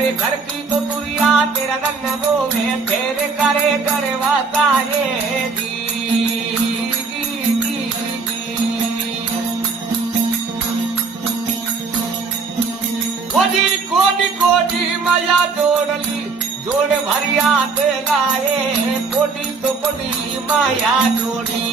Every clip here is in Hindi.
अरे घर की तो दुनिया तेरा रंग रोवे तेरे करे करवाता रे दी कोडी कोडी कोडी माया जोड़ली जोड़ भरिया ते लाए कोडी तो कोडी माया जोड़ी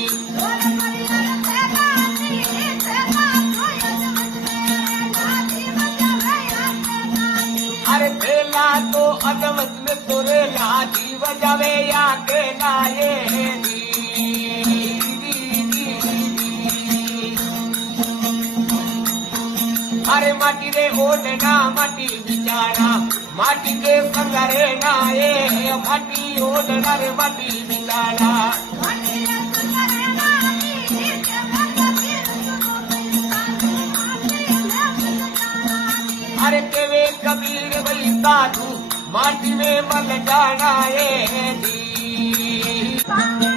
अरे तेला तो अदमत में तोरे लाजी बजावे या के लाए अरे माटी रे ओढ़ना माटी बिचारा माटी के संगरे नाए माटी ओढ़ना रे माटी बिचारा अरे केवे कबीर भाई साधु माटी में मल जाना है दी